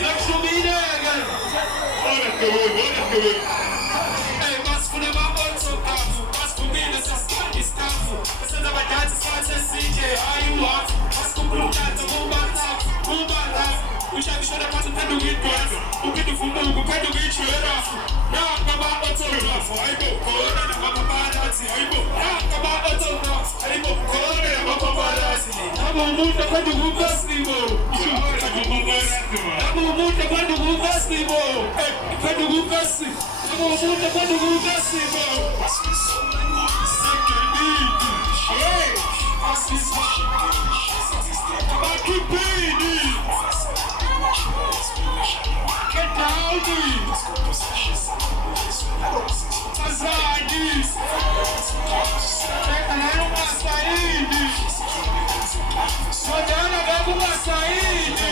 Next to me there again. Hey, mas for them I'm also powerful. Mas for me this is powerful. Mas for them I got to start to CJ. Are you off? Mas for blue cat to move on top. We shall be sure that I'm going to get boys. Who get the food, who get the rich, now come out of the rough. I go, cold and I'm a balance. I go, come out of the rough. I go, cold and I'm a balance. I'm a moon to find the room festival. I'm a moon to find the room festival. Find the room festival. I'm a moon to find the room festival. Second need. Hey, what's this? I'm keep paying. Get down, dude. Azadi. Anauma Saidi. Sodana Gabuma Saidi.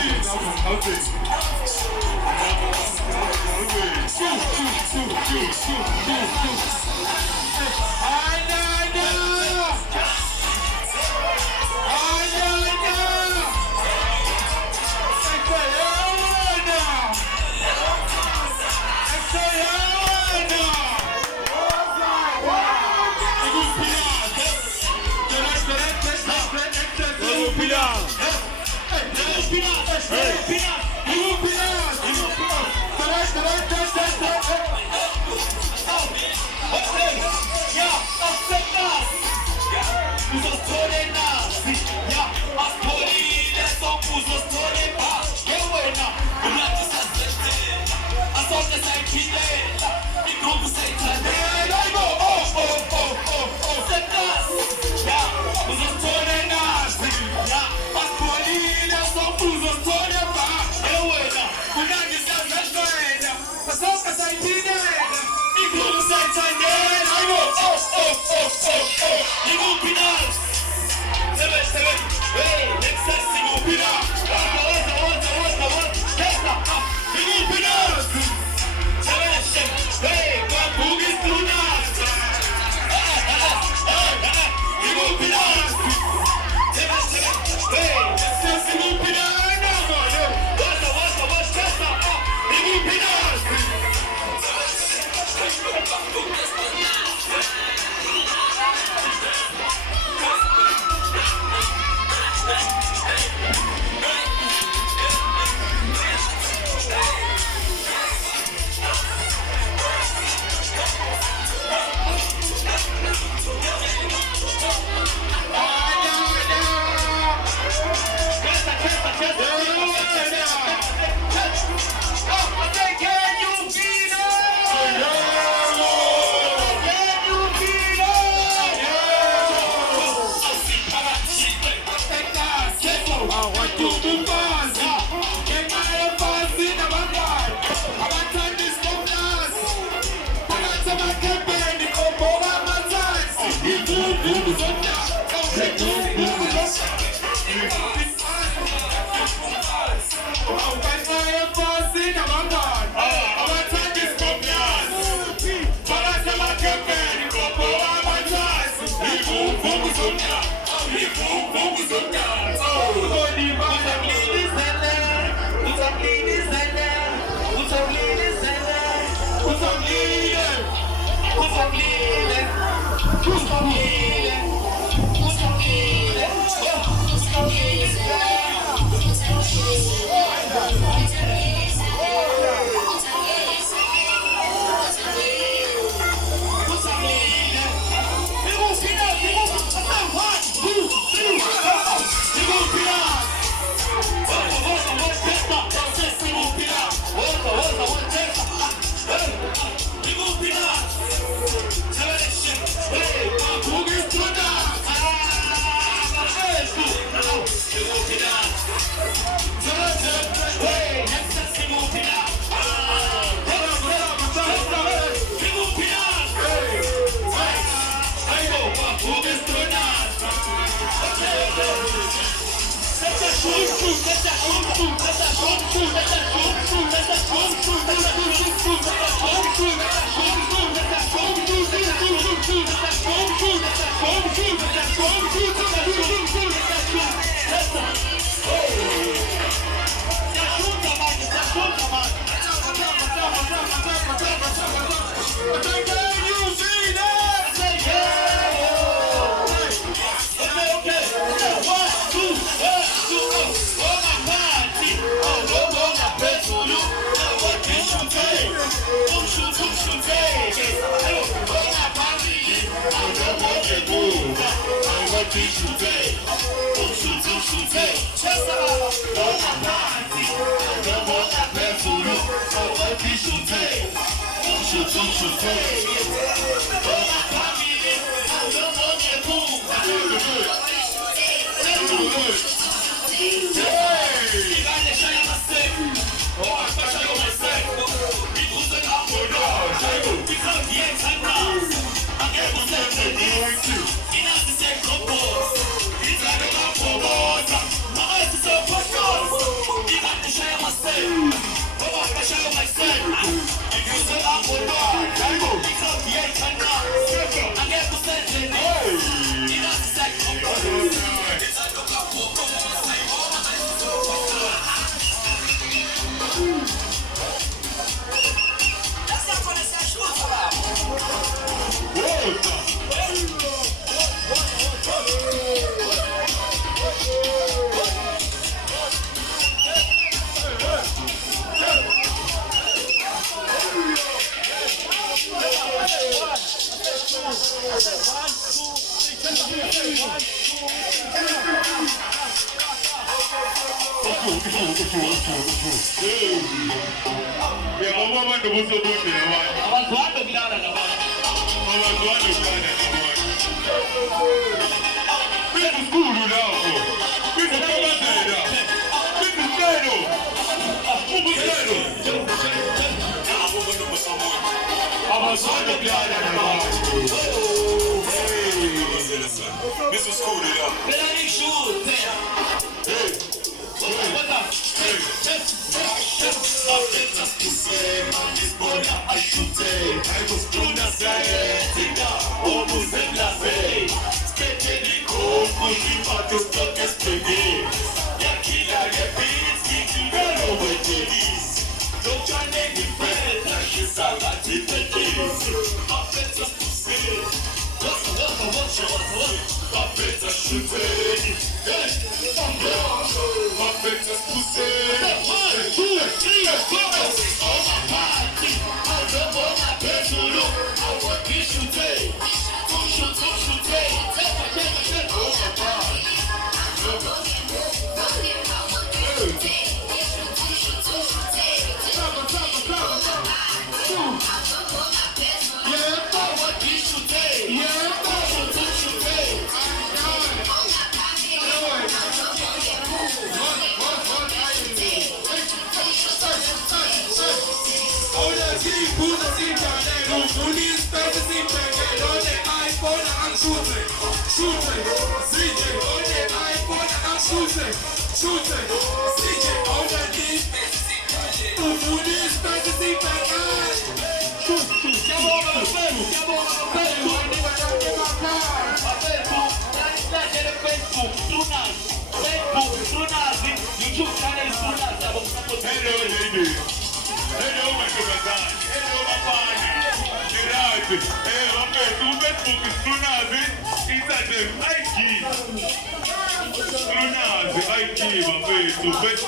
Home Mr. Scooter, yo.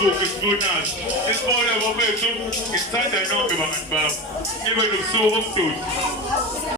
Facebook is Lunas. This morning, I'm going to inside the number, and I'm going to